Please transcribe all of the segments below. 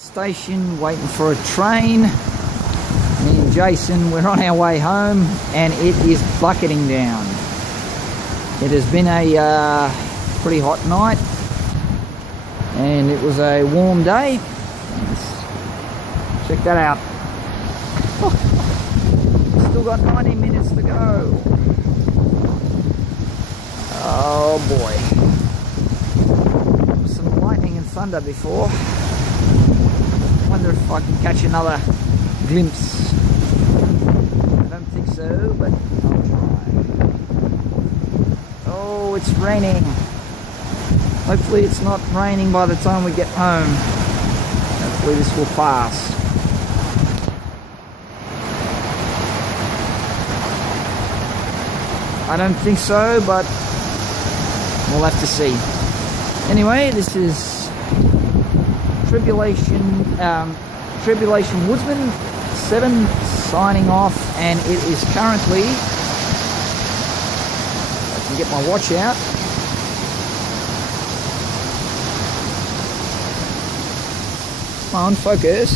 Station waiting for a train. Me and Jason, we're on our way home and it is bucketing down. It has been a pretty hot night and it was a warm day. Check that out. Still got 90 minutes to go. Oh boy. Some lightning and thunder before. Wonder if I can catch another glimpse. I don't think so, but I'll try. Oh, it's raining. Hopefully it's not raining by the time we get home. Hopefully this will pass. I don't think so, but we'll have to see. Anyway, this is Tribulation Woodsman 7 signing off, and it is currently, I can get my watch out, come on, focus.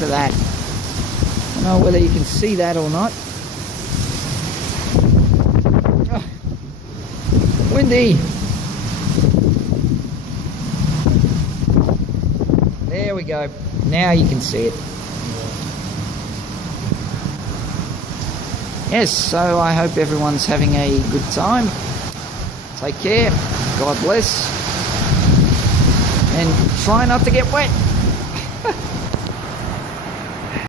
Look at that. I don't know whether you can see that or not. Windy. There we go. Now you can see it. Yes, so I hope everyone's having a good time. Take care. God bless. And try not to get wet.